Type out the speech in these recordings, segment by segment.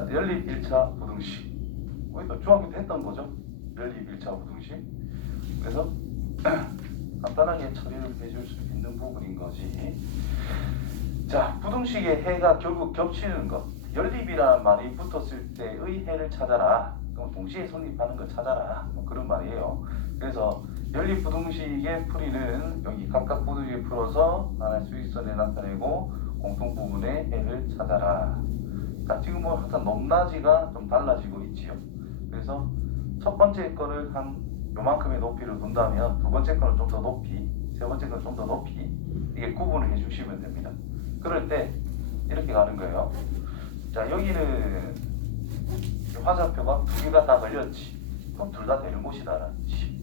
자, 연립 1차 부등식. 거의 또 중학교 때 했던 거죠. 연립 1차 부등식. 그래서 간단하게 처리를 해줄 수 있는 부분인 거지. 자, 부등식의 해가 결국 겹치는 것. 연립이라는 말이 붙었을 때의 해를 찾아라. 그럼 동시에 성립하는 걸 찾아라. 뭐 그런 말이에요. 그래서 연립 부등식의 풀이는 여기 각각 부등식을 풀어서 하나의 수직선에 나타내고 공통 부분의 해를 찾아라. 자, 지금 뭐 항상 높낮이가 좀 달라지고 있지요. 그래서 첫 번째 거를 한 요만큼의 높이로 둔다면 두 번째 거는 좀 더 높이, 세 번째 거는 좀 더 높이, 이게 구분을 해주시면 됩니다. 그럴 때 이렇게 가는 거예요. 자, 여기는 화살표가 두 개가 다 걸렸지. 그럼 둘 다 되는 곳이다 라는 뜻이.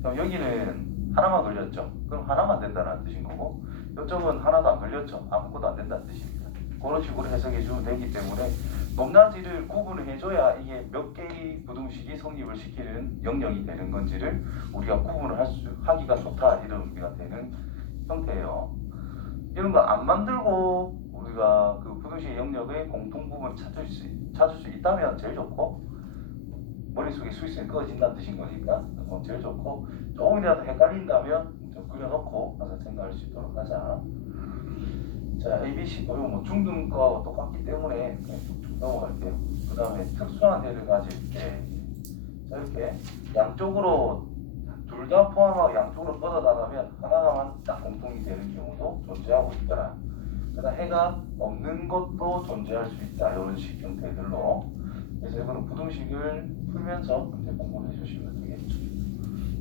그럼 여기는 하나만 걸렸죠. 그럼 하나만 된다는 뜻인 거고, 이쪽은 하나도 안 걸렸죠. 아무것도 안 된다는 뜻입니다. 그런 식으로 해석해 주면 되기 때문에 높낮이를 구분을 해줘야 이게 몇 개의 부등식이 성립을 시키는 영역이 되는 건지를 우리가 구분을 하기가 좋다, 이런 의미가 되는 형태예요. 이런 거 안 만들고 우리가 그 부등식의 영역의 공통 부분을 찾을 수 있다면 제일 좋고, 머릿속에 수익성이 꺼진다는 뜻인 거니까 제일 좋고, 조금이라도 헷갈린다면 좀 그려놓고 가서 생각할 수 있도록 하자. 자, ABC 이거 뭐 중등과와 똑같기 때문에 그냥 쭉쭉 넘어갈게요. 그 다음에 특수한 해를 가질 때 이렇게 양쪽으로 둘 다 포함하고 양쪽으로 뻗어나가면 하나만 딱 공통이 되는 경우도 존재하고 있더라. 그러나 해가 없는 것도 존재할 수 있다. 이런 식 형태들로. 그래서 이거는 부등식을 풀면서 이제 공부를 해주시면 되겠죠.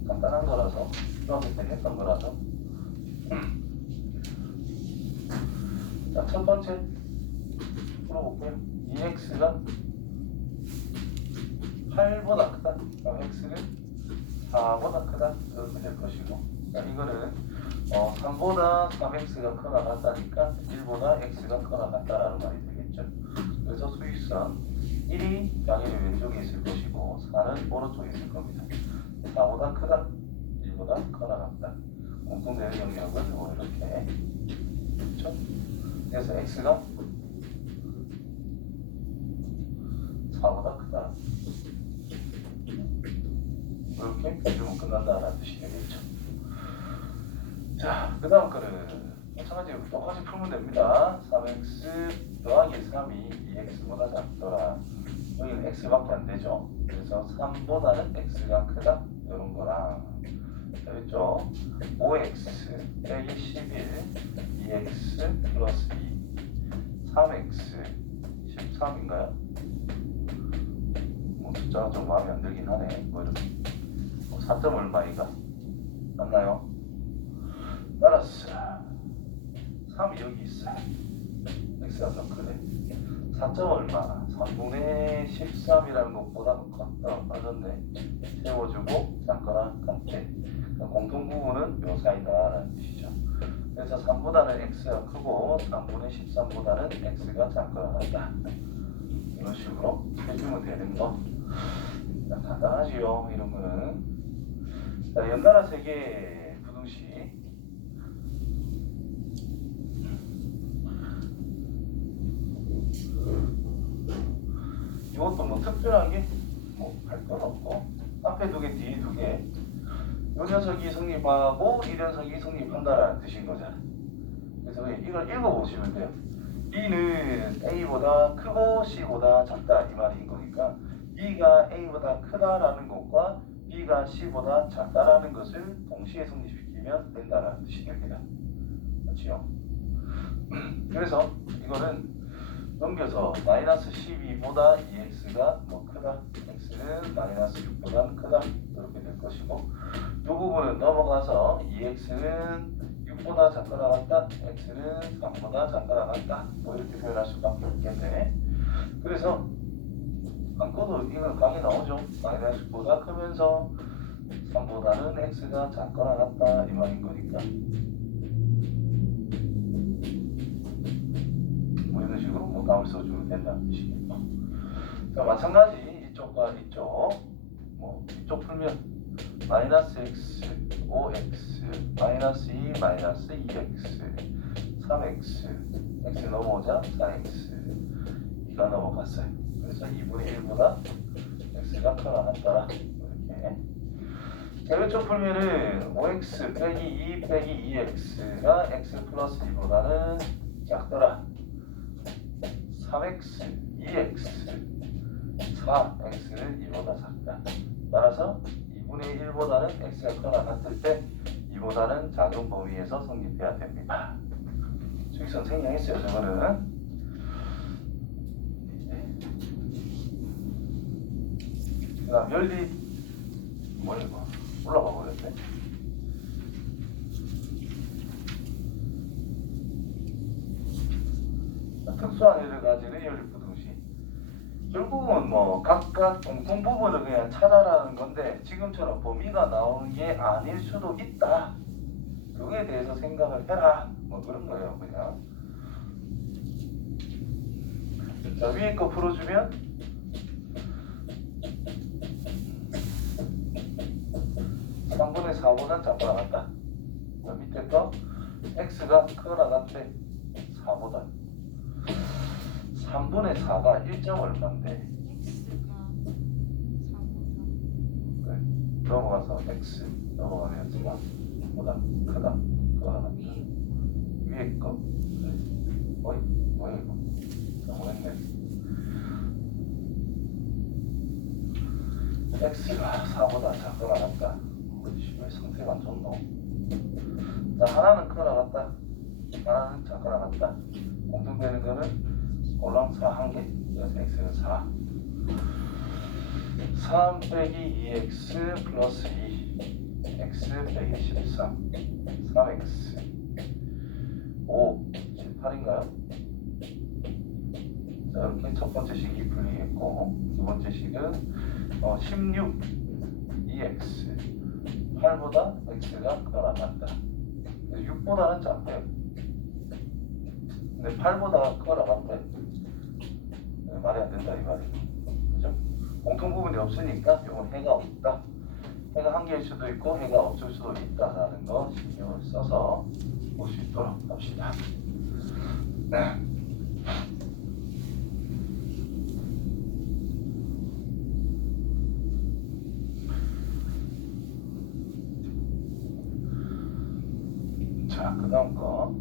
간단한 거라서, 중학교 때 했던 거라서. 자, 첫 번째 풀어볼게요. 2x가 8보다 크다. 그럼 x는 4보다 크다. 이렇게 될 것이고, 자, 이거는 3보다 3x가 크거나 같다니까 1보다 x가 크거나 같다라는 말이 되겠죠. 그래서 수익선 1이 당연히 왼쪽에 있을 것이고 4는 오른쪽에 있을 겁니다. 4보다 크다, 1보다 크거나 같다. 공통되는 영역은 이렇게. 그렇죠? 그래서 x가 4보다 크다. 이렇게 해주면 끝난다라는 뜻이 되겠죠. 자, 그 다음 거는 마찬가지로 똑같이 풀면 됩니다. 3x 더하기 3이 2x보다 작더라. 여기는 x밖에 안 되죠. 그래서 3보다는 x가 크다. 이런 거랑, 됐죠? 5x 빼기 11, 2x 플러스 2, 3x 13인가요? 뭐 숫자가 좀 마음에 안 들긴 하네. 뭐 이렇게 4점 얼마인가? 맞나요? 따라서 3이 여기 있어요. x가 더 크네. 4점 얼마? 3분의 13이라는 것보다 같다. 맞았네. 세워주고 작거나 같대. 공통 부분은 요 사이다라는 뜻이죠. 그래서 3보다는 x가 크고 3분의 13보다는 x가 작거나 같다. 이런 식으로 해주면 되는 거. 간단하지요, 이런 거는. 자, 연달아 세개 부등식. 이것도 뭐 특별한 게 뭐 할 건 없고, 앞에 두 개, 뒤에 두 개. 요 녀석이 성립하고 이 녀석이 성립한다라는 뜻인 거잖아. 그래서 이걸 읽어보시면 돼요. B는 A보다 크고 C보다 작다, 이 말인 거니까 B가 A보다 크다라는 것과 B가 C보다 작다라는 것을 동시에 성립시키면 된다라는 뜻이 됩니다. 그렇죠? 그래서 이거는 넘겨서 마이너스 12보다 2x가 뭐 크다, x는 마이너스 6보다 크다, 이렇게 될 것이고, 이 부분은 넘어가서 2x는 6보다 작거나 같다, x는 3보다 작거나 같다, 뭐 이렇게 표현할 수밖에 없겠네. 그래서 안 꺼도 이건 강이 나오죠. 마이너스 6보다 크면서 3보다는 x가 작거나 같다, 이 말인 거니까. 뭐 이런 식으로 뭐 답을 써주면 된다는 뜻이겠죠. 자, 마찬가지 이쪽과 이쪽, 뭐 이쪽 풀면 마이너스 x, 5x, 마이너스 2, 마이너스 2x, 3x, x 넘어오자 4x, 2가 넘어갔어요. 그래서 2분의 1보다 x가 크거나 같다. 이렇게. 대외적 풀면은 5x 빼기 2 빼기 2x가 x 플러스 2보다는 작더라. 3x, 2x, 4x는 2보다 작다. 따라서 2분의 1보다는 x가 크거나 같을 때 2보다는 작은 범위에서 성립해야 됩니다. 수익선 생략했어요. 저거는. 그 다음 연립 뭐야 이거 올라가 버렸네. 특수한 여러 가지는 연립부등식. 결국은 뭐 각각 공통 부분을 그냥 찾아라는 건데 지금처럼 범위가 나오는 게 아닐 수도 있다. 그거에 대해서 생각을 해라. 뭐 그런 거예요, 그냥. 자, 위에 거 풀어주면 3분의 4보다 작거나 같다. 자, 밑에 거 x가 크거나 같대. 4보다. 3분의 4가 1점 얼마인데? x가 4보다. 그래. 넘어가서 x 넘어가면 x가 보다 크다. 크거나 같다. 위에 거. 그래. 뭐야 이거? 잘못했네. x가 4보다 작거나 같다. 왜 상태가 안 좋노? 자, 하나는 크거나 같다. 하나는 작거나 같다. 공통되는 거는 꼴랑 4 한 개. 그래서 x는 4. 3 빼기 2x 플러스 2. x 빼기 13. 3x. 5. 18인가요? 자, 이렇게 첫 번째 식이 풀리겠고, 두 번째 식은 16. 2x. 8보다 x가 크거나 같다. 6보다는 작대요. 근데 8보다 크거나 같대. 말이 안 된다 이 말이에요. 그죠? 공통 부분이 없으니까 이건 해가 없다. 해가 한 개일 수도 있고 해가 없을 수도 있다라는 거 신경을 써서 볼 수 있도록 합시다. 자, 그 다음 거.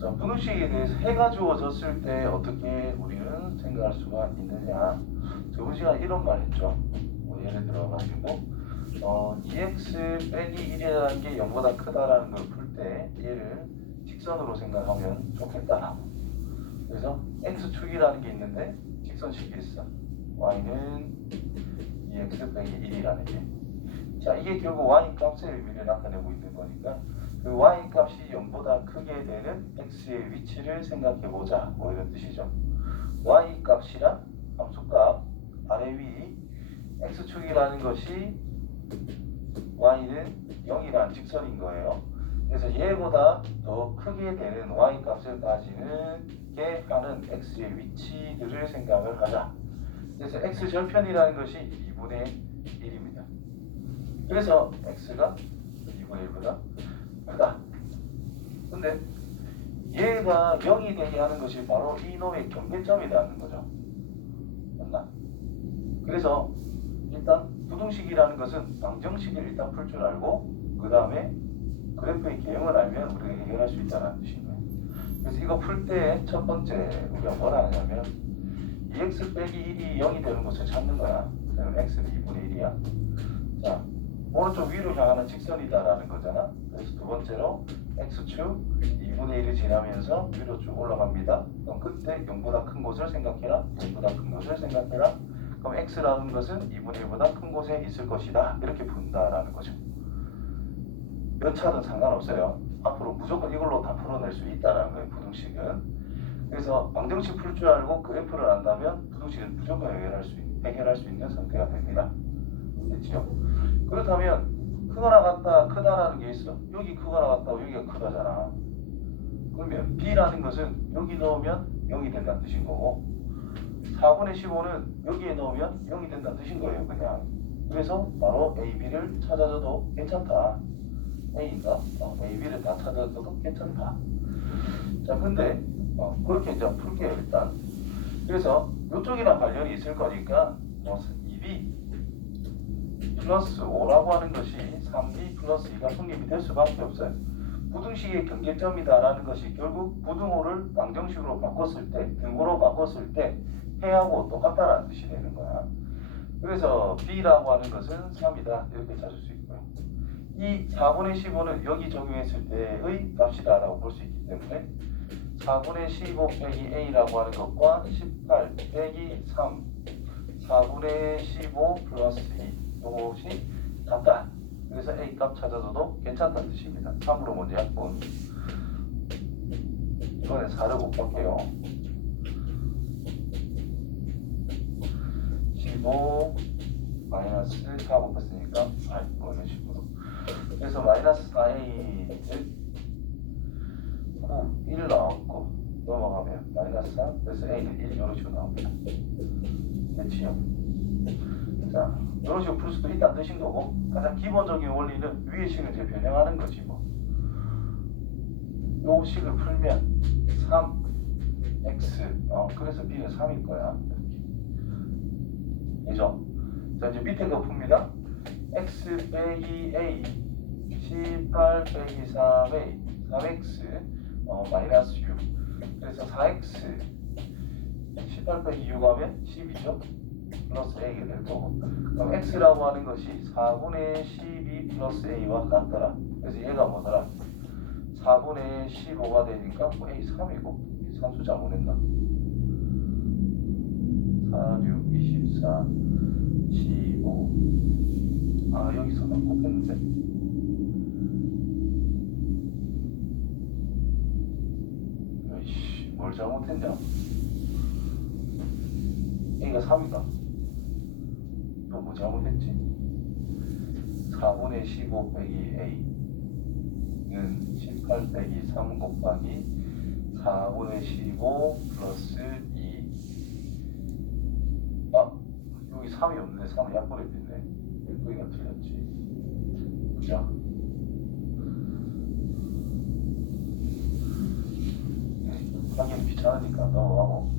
자, 분우식에 대해서 해가 주어졌을 때 어떻게 우리는 생각할 수가 있느냐. 저번 시간에 이런 말 했죠. 뭐 예를 들어가지고 2x 빼기 1이라는 게 0보다 크다라는 걸 풀 때 얘를 직선으로 생각하면 좋겠다라고. 그래서 x축이라는 게 있는데 직선식이 있어. y는 2x 빼기 1이라는 게. 자, 이게 결국 y 값의 의미를 나타내고 있는 거니까 그 y 값이 0보다 크게 되는 x의 위치를 생각해보자. 뭐 이런 뜻이죠. y 값이란 함수값 아래 위 x축이라는 것이 y는 0이라는 직선인 거예요. 그래서 얘보다 더 크게 되는 y 값을 가지는 게 하는 x의 위치들을 생각을 하자. 그래서 x 절편이라는 것이 2분의 1입니다. 그래서 x가 2분의 1보다 크다. 근데 얘가 0이 되게 하는 것이 바로 이놈의 경계점이라는 거죠. 맞나? 그래서 일단 부등식이라는 것은 방정식을 일단 풀 줄 알고 그 다음에 그래프의 개형을 알면 우리가 해결할 수 있다는 뜻인 거예요. 그래서 이거 풀 때 첫 번째 우리가 뭘 하냐면 2x 빼기 1이 0이 되는 것을 찾는 거야. 그러면 x는 2분의 1이야. 자, 오른쪽 위로 향하는 직선이다라는 거잖아. 그래서 두 번째로 x축 2분의 1을 지나면서 위로 쭉 올라갑니다. 그럼 그때 0보다 큰 곳을 생각해라. 0보다 큰 곳을 생각해라. 그럼 x라는 것은 2분의 1보다 큰 곳에 있을 것이다. 이렇게 본다라는 거죠. 몇 차든 상관없어요. 앞으로 무조건 이걸로 다 풀어낼 수 있다는 거예요. 부등식은. 그래서 방정식 풀 줄 알고 그래프를 안다면 부등식은 무조건 해결할 수 있는 상태가 됩니다. 됐죠? 그렇다면 크거나 같다, 크다라는 게 있어. 여기 크거나 같다, 여기가 크다잖아. 그러면 b라는 것은 여기 넣으면 0이 된다는 뜻인 거고 4분의 15는 여기에 넣으면 0이 된다는 뜻인 거예요. 그냥. 그래서 바로 a, b를 찾아줘도 괜찮다. a인가? a, b를 다 찾아줘도 괜찮다. 자, 근데 그렇게 이제 풀게요 일단. 그래서 이쪽이랑 관련이 있을 거니까 뭐 2b 플러스 5라고 하는 것이 3b 플러스 2가 성립이 될 수밖에 없어요. 부등식의 경계점이다라는 것이 결국 부등호를 방정식으로 바꿨을 때, 등호로 바꿨을 때 해하고 똑같다라는 뜻이 되는 거야. 그래서 b라고 하는 것은 3이다 이렇게 찾을 수 있고요. 이 4분의 15는 여기 적용했을 때의 값이다라고 볼 수 있기 때문에 4분의 15 빼기 a라고 하는 것과 18 빼기 3 4분의 15 플러스 2 이것이 같다. 그래서 a 값 찾아줘도 괜찮다는 뜻입니다. 3으로 먼저 약분. 이번에 4를 곱할게요. 15 마이너스 4 곱했으니까 8 이런 식으로. 그래서 마이너스 4a를 9, 1 나왔고 넘어가면 마이너스 4 그래서 a는 1 이런 식으로 나옵니다. 됐지요? 자, 이런 식으로 풀 수도 있다는 뜻인 거고 가장 기본적인 원리는 위의 식을 이제 변형하는 거지 뭐. 요 식을 풀면 3x 그래서 b는 3일 거야. 이렇게. 그죠? 자, 이제 밑에 거 풉니다. x 빼기 a 18 빼기 3a 3x 마이너스 6 그래서 4x 18 빼기 6 하면 10이죠. 플러스 a가 될 거고 그럼 x라고 하는 것이 4분의 12 플러스 a와 같더라. 그래서 얘가 뭐더라? 4분의 15가 되니까 뭐 a 3이고 산수 잘못했나? 4, 6, 24 15 여기서 난 곱했는데 에이씨 뭘 잘못했냐? a가 3이다. 또 뭐 잘못했지? 4분의 15 빼기 a는 18 빼기 3 곱하기 4분의 15 플러스 2 여기 3이 없는데 3을 약분했겠네. 여기가 틀렸지. 그죠? 하기는 귀찮으니까 넘어가고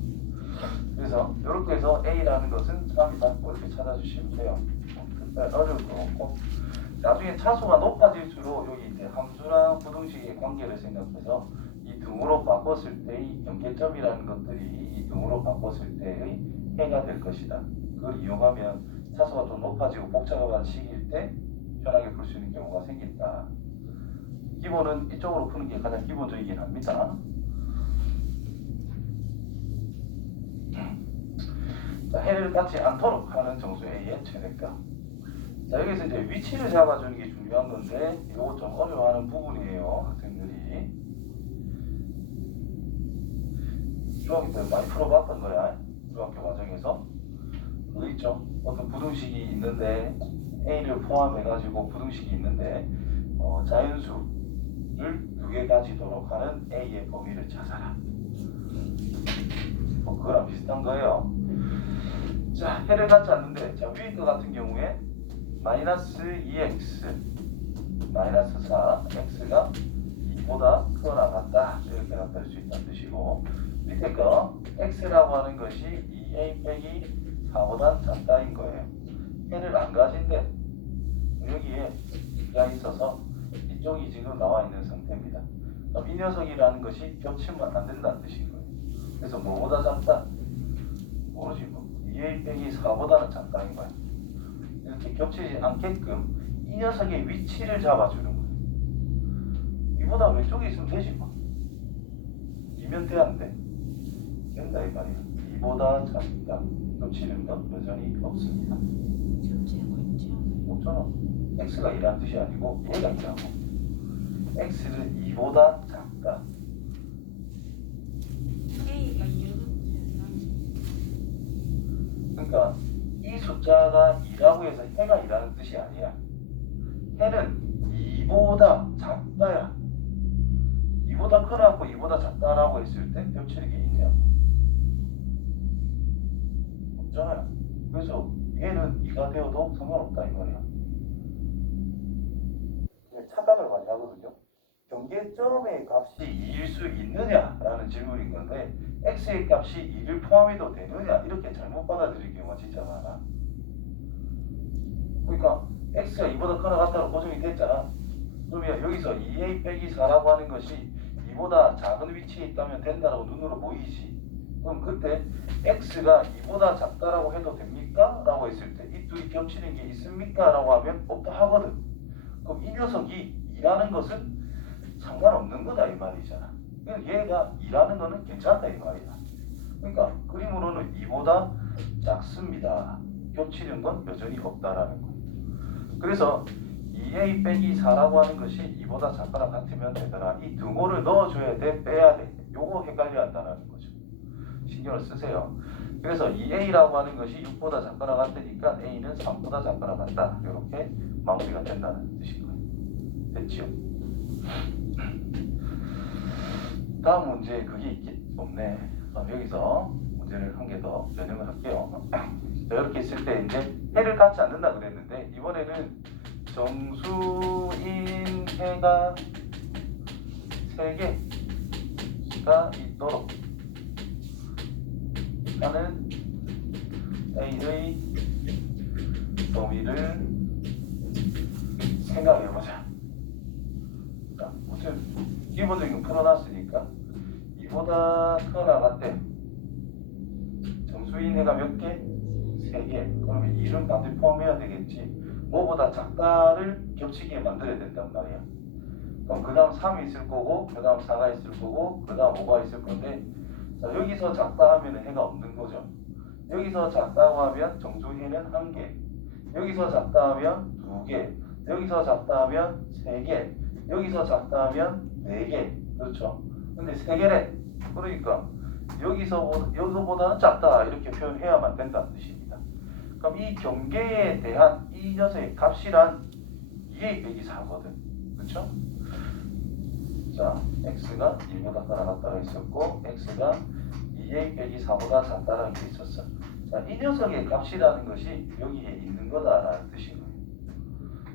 그래서 이렇게 해서 a라는 것은 3이다 뭐 이렇게 찾아주시면 돼요. 특별히 어려울 거 없고 나중에 차수가 높아질수록 여기 이제 함수랑 부등식의 관계를 생각해서 이 등으로 바꿨을 때의 연계점이라는 것들이 이 등으로 바꿨을 때의 해가 될 것이다. 그걸 이용하면 차수가 좀 높아지고 복잡한 식일 때 편하게 풀 수 있는 경우가 생긴다. 기본은 이쪽으로 푸는 게 가장 기본적이긴 합니다. 자, 해를 갖지 않도록 하는 정수 A의 최대값. 자, 여기서 이제 위치를 잡아주는 게 중요한 건데 이거 좀 어려워하는 부분이에요. 학생들이 중학교 때 많이 풀어봤던 거야. 중학교 과정에서 그거 있죠. 어떤 부등식이 있는데 A를 포함해가지고 부등식이 있는데 자연수를 2개 가지도록 하는 A의 범위를 찾아라. 그거랑 비슷한 거예요. 자, 해를 갖지 않는데 자, 위의 거 같은 경우에 마이너스 2x 마이너스 4 x가 2보다 크거나 같다 이렇게 나타낼 수 있다는 뜻이고 밑에 거 x라고 하는 것이 2a 빼기 4보다 작다인 거예요. 해를 안 가진데 여기에 가 있어서 이쪽이 지금 나와 있는 상태입니다. 그럼 이 녀석이라는 것이 겹치면 안 된다는 뜻인 거예요. 그래서 뭐보다 작다? 모르지 뭐. 2a 빼기 4보다는 작다인 거야. 이렇게 겹치지 않게끔 이 녀석의 위치를 잡아주는 거야. 이보다 왼쪽에 있으면 되지 뭐. 이면 돼 안 돼? 된다 이 말이야. 이보다 작다. 겹치는 건 여전히 없습니다. 겹치는 거 있지 않아요? 없잖아. x가 2라는 뜻이 아니고 얘가 있다고. x는 2보다 작다. A가 2를 그러니까 이 숫자가 2라고 해서 해가 2라는 뜻이 아니야. 해는 2보다 작다야. 2보다 크다고 2보다 작다라고 했을 때 겹치는 게 있냐? 없잖아요. 그래서 얘는 2가 되어도 상관없다 이 말이야. 착각을 많이 하거든요. 경계점의 값이 2일 수 있느냐라는 질문인 건데 x의 값이 2를 포함해도 되느냐 이렇게 잘못 받아들일 경우가 진짜 많아. 그러니까 x가 2보다 크거나 같다고 고정이 됐잖아. 그러면 여기서 2a 빼기 4라고 하는 것이 2보다 작은 위치에 있다면 된다라고 눈으로 보이지. 그럼 그때 x가 2보다 작다라고 해도 됩니까? 라고 했을 때 이 둘이 겹치는 게 있습니까? 라고 하면 없다 하거든. 그럼 이 녀석이 2라는 것은 상관없는 거다 이 말이잖아. 그러니까 얘가 2라는 거는 괜찮다 이 말이야. 그러니까 그림으로는 2보다 작습니다. 겹치는 건 여전히 없다라는 거. 그래서 2a 빼기 4라고 하는 것이 2보다 작거나 같으면 되더라. 이 등호를 넣어줘야 돼, 빼야 돼. 요거 헷갈려 한다는 거죠. 신경을 쓰세요. 그래서 2a라고 하는 것이 6보다 작거나 같으니까 a는 3보다 작거나 같다. 이렇게 마무리가 된다는 뜻인 거예요. 됐지요? 다음 문제 그게 없네. 그럼 여기서 문제를 한 개 더 변형을 할게요. 이렇게 있을 때 이제 해를 갖지 않는다 그랬는데 이번에는 정수인 해가 3개가 있도록 하는 A의 범위를 생각해보자. 자, 무슨 기본적인 거 풀어놨으니까 2보다 크거나 같대. 정수인 해가 몇 개? 3개. 그러면 1은 반드시 포함해야 되겠지. 뭐보다 작다를 겹치게 만들어야 된단 말이야. 그럼 그 다음 3이 있을 거고 그 다음 4가 있을 거고 그 다음 5가 있을 건데 자, 여기서 작다 하면 해가 없는 거죠. 여기서 작다고 하면 정수해는 1개, 여기서 작다 하면 2개, 여기서 작다 하면 3개, 여기서 작다 하면 4개. 그렇죠. 근데 3개래. 그러니까 여기서보다는 작다 이렇게 표현해야만 된다는 뜻입니다. 그럼 이 경계에 대한 이 녀석의 값이란 2a 빼기 4거든. 그렇죠? 자, x가 2보다 크거나 같다가 있었고 x가 2a 빼기 4보다 작다라는 게 있었어. 자, 이 녀석의 값이라는 것이 여기에 있는 거다라는 뜻인 거예요.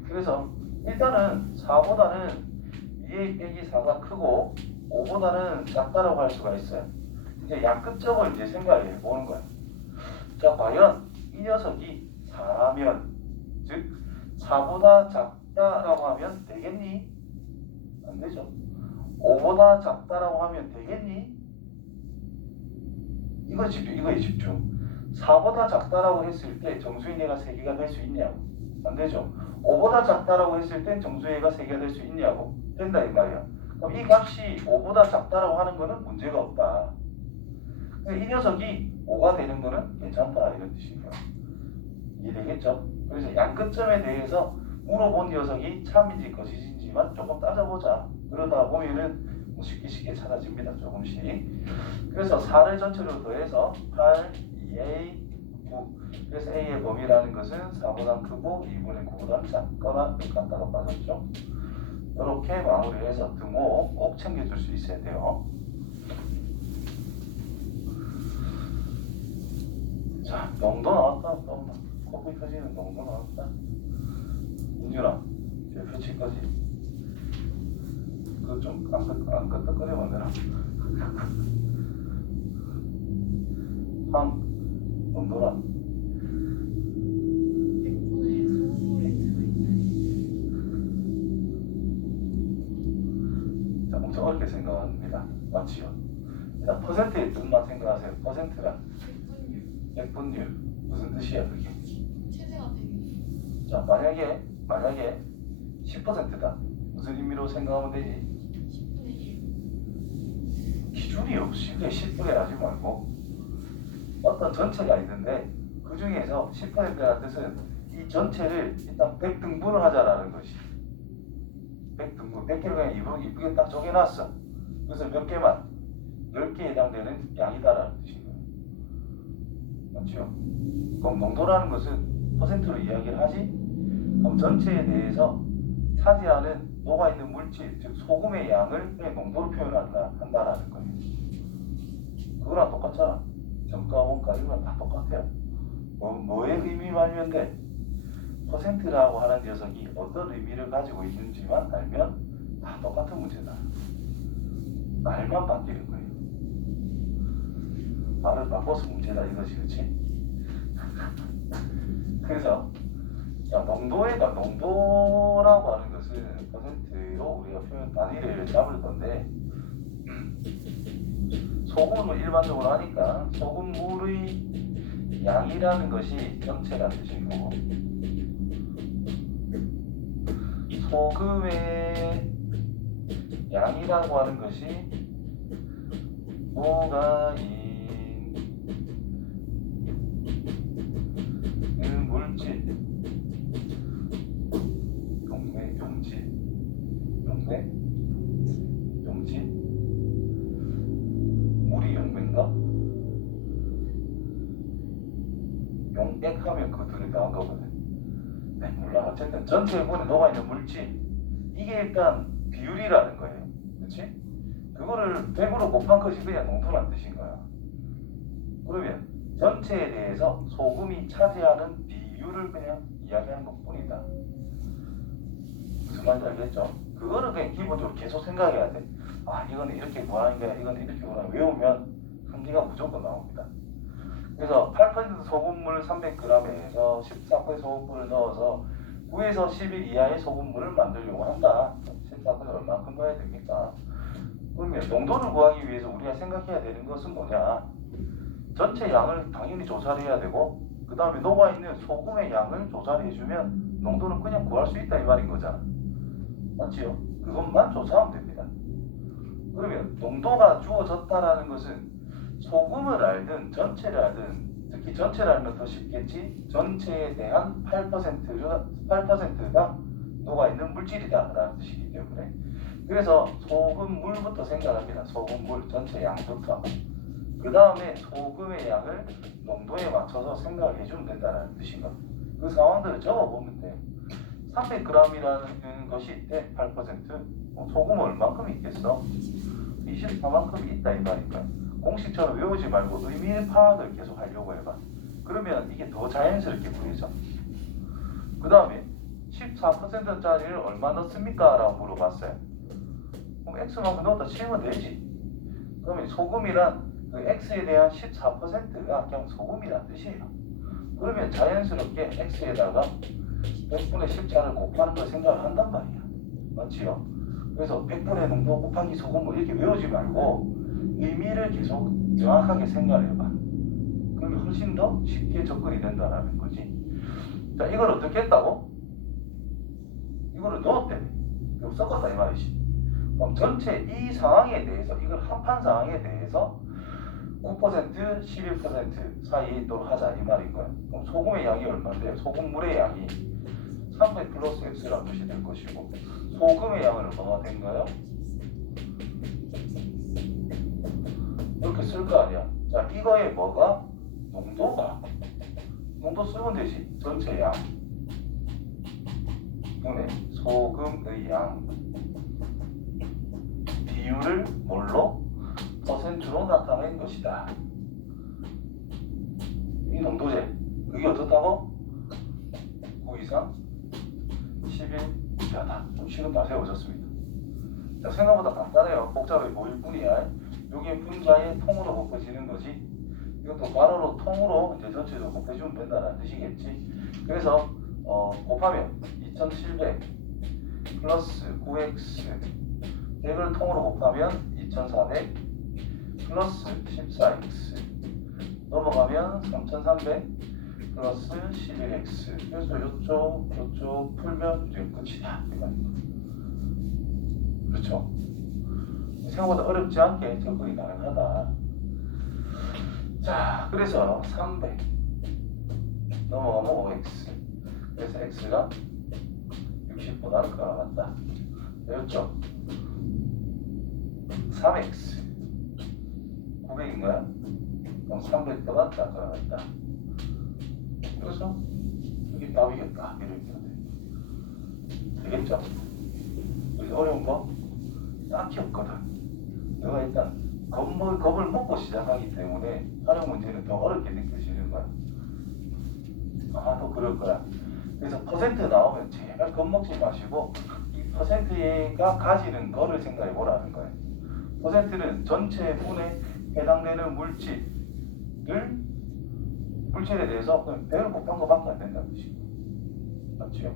그래서 일단은 4보다는 2a 빼기 4가 크고 5보다는 작다라고 할 수가 있어요. 이제 양끝점을 이제 생각해 보는 거야. 자, 과연 이 녀석이 4라면, 즉 4보다 작다라고 하면 되겠니? 안 되죠. 5보다 작다라고 하면 되겠니? 이거에 집중. 4보다 작다라고 했을 때 정수인해가 3개가 될 수 있냐고? 안 되죠. 5보다 작다라고 했을 때 정수인해가 3개가 될 수 있냐고? 된다 이 말이야. 그럼 이 값이 5보다 작다라고 하는 거는 문제가 없다. 이 녀석이 5가 되는 거는 괜찮다 이런 뜻이고요. 이해되겠죠? 그래서 양끝점에 대해서 물어본 녀석이 참인지 거짓인지만 조금 따져보자. 그러다 보면은 쉽게 찾아집니다. 조금씩. 그래서 4를 전체로 더해서 8, 2a, 9. 그래서 a의 범위라는 것은 4보다 크고 2분의 9보다 작거나 같다가 빠졌죠. 이렇게 마무리해서 등호 꼭 챙겨줄 수 있어야 돼요. 자, 농도 나왔다. 코피 펴지는 농도 나왔다. 민준아, 이제 펼칠 거지? 그거 좀 안 끄떡거려 만들어. 황, 농도라. 100분의 소금물에 들어있는 자, 엄청 어렵게 생각합니다. 맞지요? 일단 퍼센트의 뜻만 생각하세요. 퍼센트가 100분율 100분율. 무슨 뜻이야 그게? 최대가 100. 자, 만약에 10%다. 무슨 의미로 생각하면 되지? 10분의 1. 기준이 없이 그냥 10분에 하지 말고 어떤 전체가 있는데 그 중에서 10%라는 뜻은 이 전체를 일단 100등분을 하자라는 것이 100등분, 100개를 그냥 이쁘게 딱 쪼개놨어. 그래서 몇 개만 10개에 해당되는 양이다라는 뜻인 거예요. 맞죠? 그럼 농도라는 것은 퍼센트로 이야기를 하지? 그럼 전체에 대해서 차지하는 녹아있는 물질, 즉 소금의 양을 그냥 농도로 표현한다라는 거예요. 그거랑 똑같잖아. 정가, 원가 이런 건 다 똑같아요. 뭐의 의미만 알면 돼? 퍼센트라고 하는 녀석이 어떤 의미를 가지고 있는지만 알면 다 똑같은 문제다. 말만 바뀌는 거예요. 말을 바꿔서 문제다 이거지, 그렇지? 그래서 자, 농도라고 하는 것은 퍼센트로 우리가 표현 단위를 잡을 건데 소금을 일반적으로 하니까 소금물의 양이라는 것이 전체라는 뜻이고 소금의 양이라고 하는 것이 뭐가인 물질 용지 물이 용매인가? 용액하면 그 둘이 나온 거거든. 네, 몰라. 어쨌든 전체 물에 녹아있는 물질 이게 일단 비율이라는 거예요. 그렇지? 그거를 100으로 곱한 것이 그냥 농도란 뜻인 거야. 그러면 전체에 대해서 소금이 차지하는 비율을 그냥 이야기하는 것 뿐이다. 무슨 말인지 알겠죠? 그거를 그냥 기본적으로 계속 생각해야 돼. 아, 이거는 이렇게 구하는 거야, 이거는 이렇게 구하는 거야. 외우면 한계가 무조건 나옵니다. 그래서 8% 소금물 300g에서 14% 소금물을 넣어서 9에서 11 이하의 소금물을 만들려고 한다. 14%를 얼마큼 넣어야 됩니까? 그러면 농도를 구하기 위해서 우리가 생각해야 되는 것은 뭐냐? 전체 양을 당연히 조사를 해야 되고 그 다음에 녹아있는 소금의 양을 조사를 해주면 농도는 그냥 구할 수 있다 이 말인 거잖아. 맞지요? 그것만 조사하면 됩니다. 그러면 농도가 주어졌다라는 것은 소금을 알든 전체를 알든 특히 전체를 알면 더 쉽겠지. 전체에 대한 8%가 녹아있는 물질이다라는 뜻이기 때문에 그래서 소금물부터 생각합니다. 소금물 전체 양부터. 그 다음에 소금의 양을 농도에 맞춰서 생각을 해주면 된다는 뜻인가. 그 상황들을 적어보면 돼요. 300g이라는 것이 있대. 8%. 소금 얼만큼 있겠어? 24만큼이 있다 이 말이니까. 공식처럼 외우지 말고 의미 파악을 계속 하려고 해봐. 그러면 이게 더 자연스럽게 보이죠. 그 다음에 14%짜리를 얼마 넣습니까? 라고 물어봤어요. 그럼 X만큼 넣었다 치면 되지. 그러면 소금이란 그 X에 대한 14%가 그냥 소금이란 뜻이에요. 그러면 자연스럽게 X에다가 100분의 14를 곱하는 걸 생각을 한단 말이야. 맞지요? 그래서 100분의 농도 곱하기 소금을 이렇게 외우지 말고 의미를 계속 정확하게 생각을 해봐. 그러면 훨씬 더 쉽게 접근이 된다는 거지. 자, 이걸 어떻게 했다고? 이거를 넣었대. 이거 섞었다 이 말이지. 그럼 전체 이 상황에 대해서 이걸 합한 상황에 대해서 9%, 11% 사이에 있도록 하자 이 말인 거야. 그럼 소금의 양이 얼마인데요? 소금물의 양이 300 플러스 X라는 뜻이 될 것이고 소금의 양은 얼마가 된가요? 이렇게 쓸 거 아니야. 자, 이거에 뭐가? 농도가. 농도 쓰면 되지. 전체 양 분의 소금의 양 비율을 뭘로? 퍼센트로 나타낸 것이다. 이 농도제. 그게 어떻다고? 9 이상 11 이하다. 좀 식은 다 세워졌습니다. 자, 생각보다 간단해요. 복잡해 보일 뿐이야. 이게 분자의 통으로 곱해지는 거지. 이것도 가로로 통으로 이제 전체적으로 곱해주면 된다는 뜻이겠지. 그래서 곱하면 2700 플러스 9x 100을 통으로 곱하면 2400 플러스 14x 넘어가면 3300 플러스 11x. 그래서 이쪽 풀면 이제 끝이다. 그렇죠? 생각보다 어렵지 않게 접근이 가능하다. 자, 그래서 300 넘어가면 5x. 그래서 x가 60보다 크가 나간다. 되었죠? 3x 900인가요? 그럼 300보다 작가 나간다. 그래서 이게 답이겠다. 이렇게 돼. 되겠죠? 우리 어려운 거 딱히 없거든. 내가 일단 겁을 먹고 시작하기 때문에 활용 문제는 더 어렵게 느껴지는 거야. 아마도 그럴 거야. 그래서 퍼센트 나오면 제발 겁먹지 마시고 이 퍼센트가 가지는 거를 생각해 보라는 거예요. 퍼센트는 전체 분에 해당되는 물질에 대해서 그냥 배를 곱한 것밖에 안 된다는 뜻이고, 맞죠?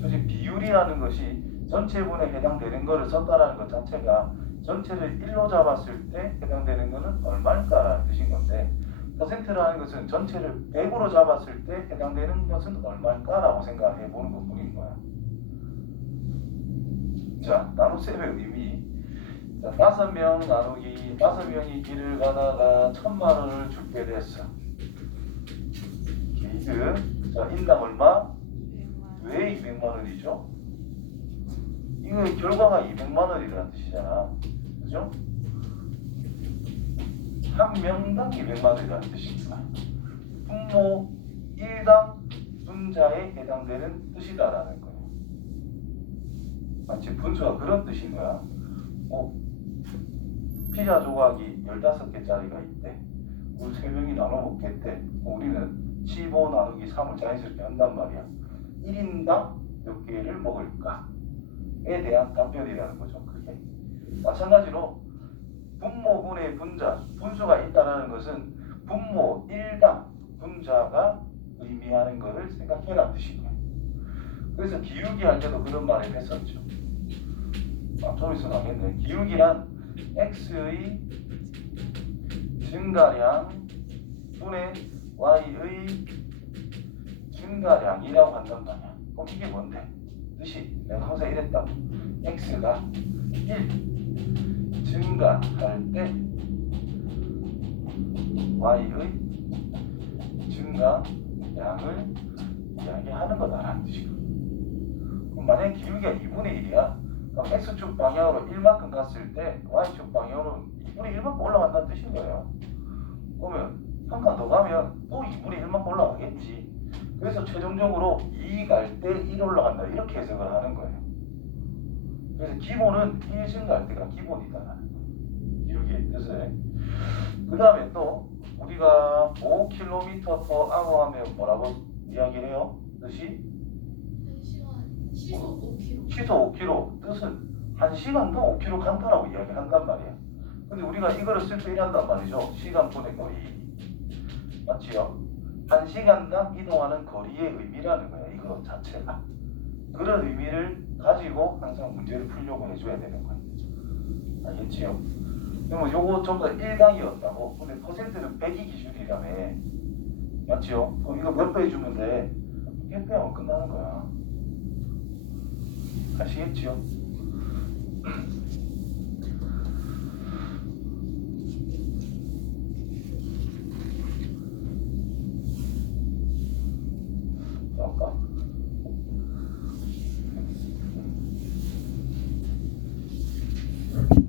솔직히 비율이라는 것이 전체 분에 해당되는 거를 썼다라는 것 자체가 전체를 1로 잡았을 때 해당되는 거는 얼마일까라는 뜻인 건데, 퍼센트라는 것은 전체를 100으로 잡았을 때 해당되는 것은 얼마일까라고 생각해 보는 것 뿐인 거야. 자, 나눗셈의 의미. 자, 5명 나누기 5명이 길을 가다가 1000만원을 주게 됐어. 게이드. 자, 인당 얼마? 왜 200만원이죠? 이거 결과가 200만원이라는 뜻이잖아. 그죠? 한 명당 200만원이라는 뜻입니다. 분모 1당 분자에 해당되는 뜻이다라는 거예요. 마치 분수가 그런 뜻인 거야. 피자 조각이 15개짜리가 있대. 우리 3명이 나눠 먹겠대. 우리는 15 나누기 3을 자연스럽게 한단 말이야. 1인당 몇 개를 먹을까에 대한 답변이라는 거죠. 그게 마찬가지로 분모분의 분수가 있다는 것은 분모 1당 분자가 의미하는 것을 생각해라는 뜻이고요. 그래서 기울기 할 때도 그런 말을 했었죠. 좀 있으면 하겠네. 기울기란 x의 증가량 분의 y의 증가량이라고 한단 말이야. 그럼 이게 뭔데? 뜻이 내가 항상 이랬다고. x가 1 증가할 때 y의 증가량을 이야기하는 거다라는 뜻이고. 그럼 만약에 기울기가 2분의 1이야. 그럼 x축 방향으로 1만큼 갔을 때 y축 방향으로 2분의 1만큼 올라간다는 뜻인 거예요. 그러면 한 칸 더 가면 또 2분의 1만큼 올라가겠지. 그래서 최종적으로 2 갈 때 1 올라간다, 이렇게 해석을 하는 거예요. 그래서 기본은 1 증가할 때가 기본이다. 기울기의 뜻을. 그 다음에 또 우리가 5km/h 하면 뭐라고 이야기를 해요? 뜻이? 1시간 시속 5km. 시속 5km. 뜻은 1시간당 5km 간다라고 이야기한단 말이야. 근데 우리가 이거를 쓸 때 이란단 말이죠. 시간분의 거리. 맞지요? 1시간당 이동하는 거리의 의미라는 거야. 이거 자체가. 그런 의미를 가지고 항상 문제를 풀려고 해줘야 되는 거야. 알겠지요? 그러면 요거 전부 다 1당이었다고. 근데 퍼센트는 100이 기준이라며. 맞지요? 그럼 이거 몇 배 주면 돼? 100배 하면 끝나는 거야. 아시겠지요?